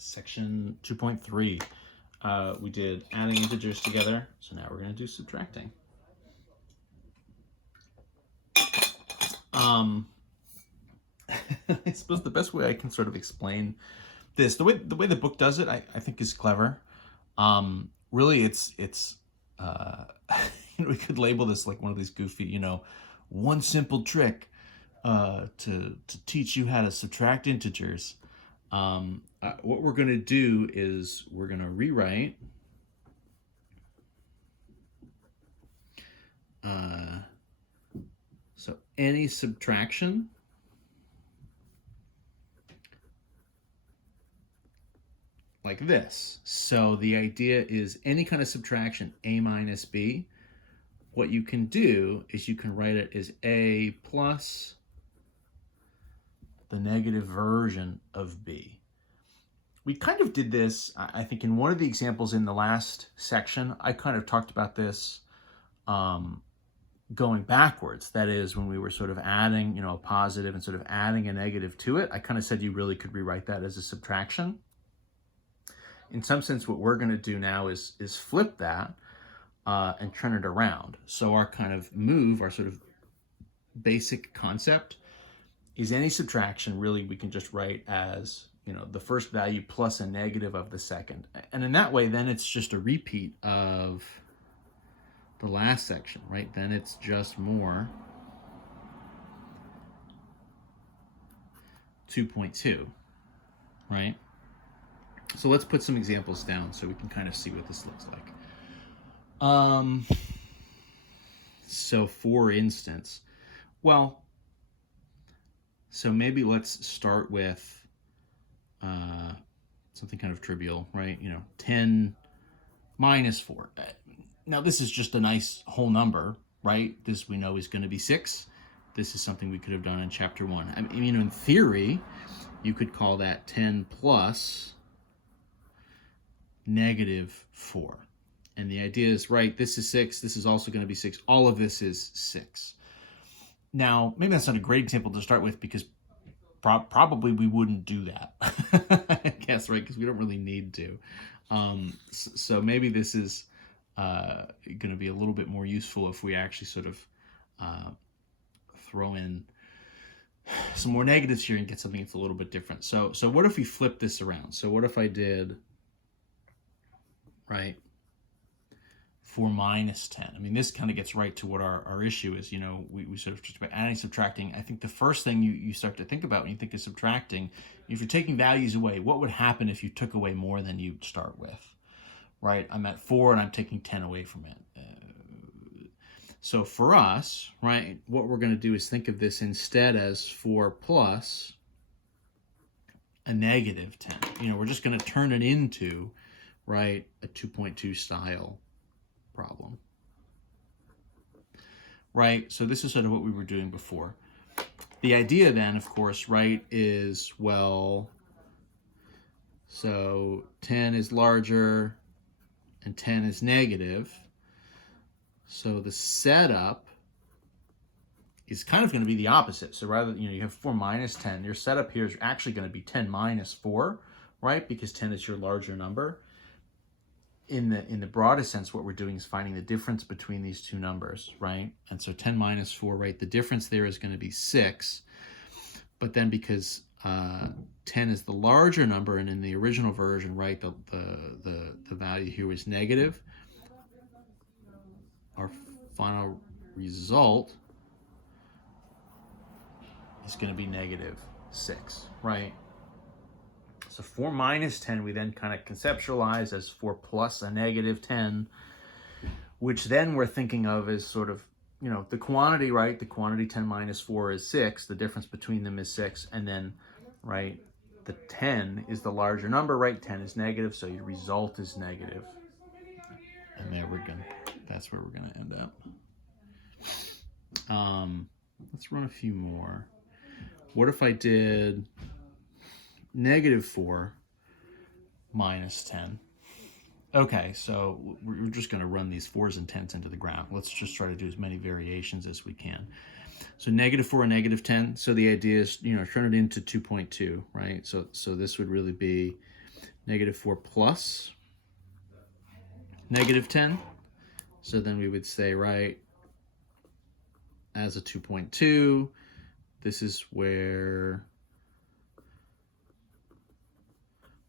Section 2.3. We did adding integers together, so now we're going to do subtracting. I suppose the best way I can sort of explain this, the way the book does it, I think is clever. Really, it's we could label this like one of these goofy, one simple trick to teach you how to subtract integers. What we're going to do is we're going to rewrite so any subtraction like this. So the idea is any kind of subtraction, a minus b, what you can do is you can write it as a plus the negative version of b. We kind of did this, I think, in one of the examples in the last section. I kind of talked about this going backwards. That is, when we were sort of adding, a positive and sort of adding a negative to it, I kind of said you really could rewrite that as a subtraction. In some sense, what we're going to do now is flip that and turn it around. So our kind of move, our sort of basic concept is any subtraction, really, we can just write as, the first value plus a negative of the second. And in that way, then it's just a repeat of the last section, right? Then it's just more 2.2, right? So let's put some examples down so we can kind of see what this looks like. So for instance, so maybe let's start with something kind of trivial, right? 10 minus 4. Now this is just a nice whole number, right? This we know is going to be 6. This is something we could have done in chapter 1. I mean, in theory, you could call that 10 plus negative 4. And the idea is, right, this is 6, this is also going to be 6. All of this is 6. Now, maybe that's not a great example to start with because probably we wouldn't do that, I guess, right? Because we don't really need to. So maybe this is going to be a little bit more useful if we actually sort of throw in some more negatives here and get something that's a little bit different. So what if we flip this around? So what if I did, right, 4 minus 10? I mean, this kind of gets right to what our issue is. We sort of talked about adding, subtracting. I think the first thing you start to think about when you think of subtracting, if you're taking values away, what would happen if you took away more than you'd start with, right? I'm at 4 and I'm taking 10 away from it. So for us, right, what we're going to do is think of this instead as 4 plus a negative 10. We're just going to turn it into, right, a 2.2 style problem, right? So this is sort of what we were doing before. The idea then, of course, right, is, so 10 is larger and 10 is negative. So the setup is kind of going to be the opposite. So rather, you have 4 minus 10, your setup here is actually going to be 10 minus 4, right? Because 10 is your larger number. In the broadest sense, what we're doing is finding the difference between these two numbers, right? And so 10 minus 4, right, the difference there is going to be 6. But then because 10 is the larger number, and in the original version, right, the value here is negative, our final result is going to be negative 6, right? So 4 minus 10, we then kind of conceptualize as 4 plus a negative 10, which then we're thinking of as sort of, the quantity, right? The quantity 10 minus 4 is 6. The difference between them is 6. And then, right, the 10 is the larger number, right? 10 is negative, so your result is negative. And that's where we're going to end up. Let's run a few more. What if I did negative 4 minus 10? Okay, so we're just going to run these 4s and 10s into the graph. Let's just try to do as many variations as we can. So negative 4 and negative 10. So the idea is, turn it into 2.2, right? So this would really be Negative 4 plus negative 10. So then we would say, right, as a 2.2, this is where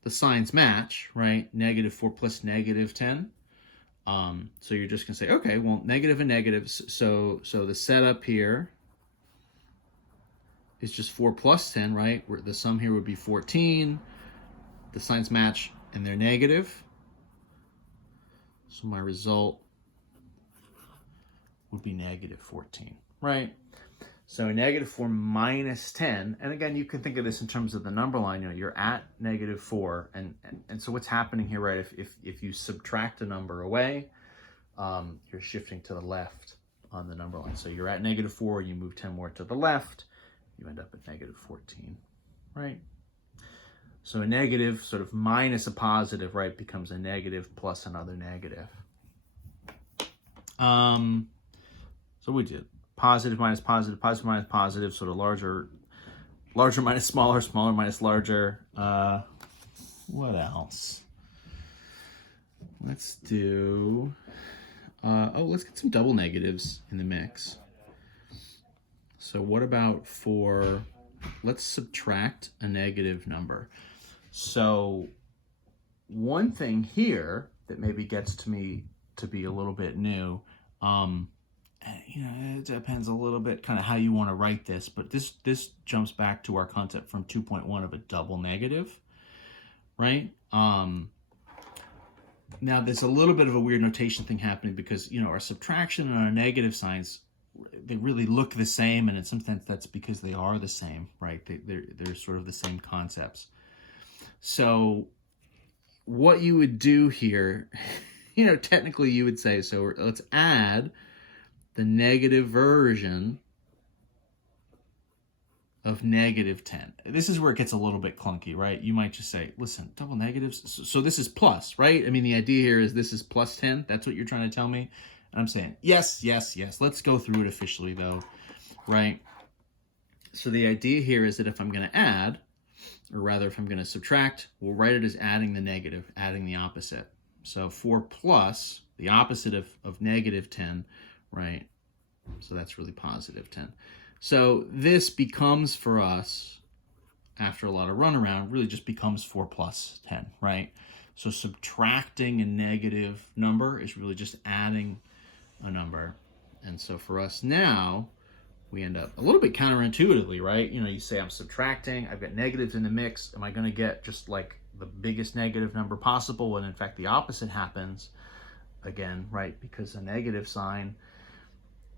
the signs match, right? Negative 4 plus negative 10. So you're just going to say, okay, well, negative and negatives. So the setup here is just 4 plus 10, right? Where the sum here would be 14. The signs match and they're negative. So my result would be negative 14, right? So negative 4 minus 10, and again, you can think of this in terms of the number line. You know, you're at negative 4, and so what's happening here, right? If you subtract a number away, you're shifting to the left on the number line. So you're at negative 4, you move 10 more to the left, you end up at negative 14, right? So a negative sort of minus a positive, right, becomes a negative plus another negative. So we did positive minus positive, positive minus positive, sort of larger minus smaller, smaller minus larger. What else? Let's do, let's get some double negatives in the mix. So what about let's subtract a negative number. So one thing here that maybe gets to me to be a little bit new, you know, it depends a little bit kind of how you want to write this, but this jumps back to our concept from 2.1 of a double negative, right? Now there's a little bit of a weird notation thing happening because, you know, our subtraction and our negative signs, they really look the same, and in some sense that's because they are the same, right? They're sort of the same concepts. So what you would do here, you know, technically you would say, so let's add the negative version of negative 10. This is where it gets a little bit clunky, right? You might just say, listen, double negatives, so this is plus, right? I mean, the idea here is this is plus 10. That's what you're trying to tell me. And I'm saying, yes, yes, yes. Let's go through it officially, though, right? So the idea here is that if I'm going to add, or rather if I'm going to subtract, we'll write it as adding the negative, adding the opposite. So 4 plus, the opposite of negative 10, right? So that's really positive 10. So this becomes for us, after a lot of runaround, really just becomes 4 plus 10, right? So subtracting a negative number is really just adding a number. And so for us now, we end up a little bit counterintuitively, right? You know, you say I'm subtracting, I've got negatives in the mix. Am I going to get just like the biggest negative number possible when in fact the opposite happens? Again, right? Because a negative sign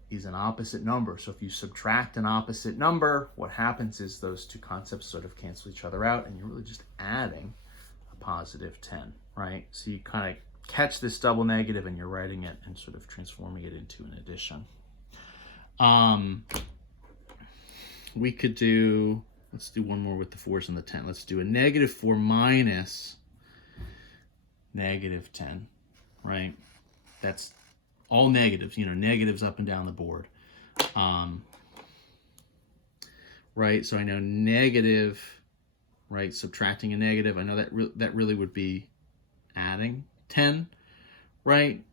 is an opposite number. So if you subtract an opposite number, what happens is those two concepts sort of cancel each other out, and you're really just adding a positive 10, right? So you kind of catch this double negative and you're writing it and sort of transforming it into an addition. We could do, let's do one more with the 4s and the 10. Let's do a negative 4 minus negative 10, right? That's all negatives, you know, negatives up and down the board. Right, so I know negative, right, subtracting a negative, I know that really would be adding 10, right?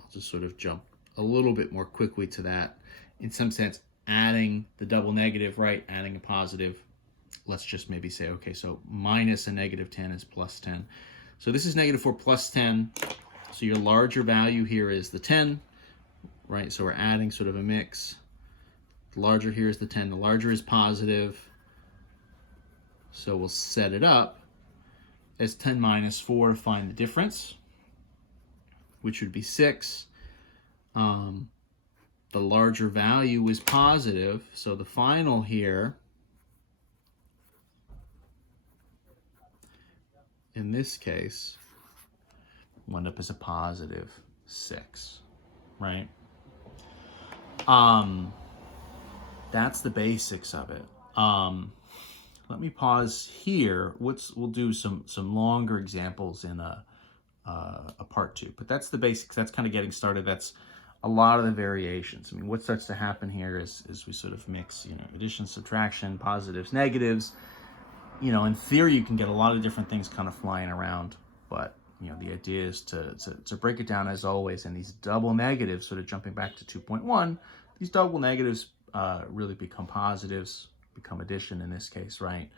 I'll just sort of jump a little bit more quickly to that. In some sense, adding the double negative, right, adding a positive. Let's just maybe say, okay, so minus a negative 10 is plus 10. So this is negative 4 plus 10. So your larger value here is the 10, right? So we're adding sort of a mix. The larger here is the 10. The larger is positive. So we'll set it up as 10 minus 4 to find the difference, which would be 6. The larger value is positive. So the final here, in this case, will end up as a positive 6, right? That's the basics of it. Let me pause here. We'll do some longer examples in a part 2, but that's the basics. That's kind of getting started. That's a lot of the variations. I mean, what starts to happen here is we sort of mix, you know, addition, subtraction, positives, negatives. you know, in theory, you can get a lot of different things kind of flying around, but you know, the idea is to break it down as always. And these double negatives, sort of jumping back to 2.1, these double negatives really become positives, become addition in this case, right?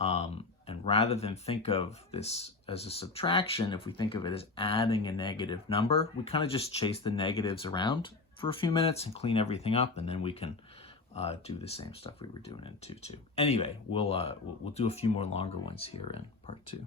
And rather than think of this as a subtraction, if we think of it as adding a negative number, we kind of just chase the negatives around for a few minutes and clean everything up, and then we can do the same stuff we were doing in 2.2. Anyway, we'll do a few more longer ones here in part 2.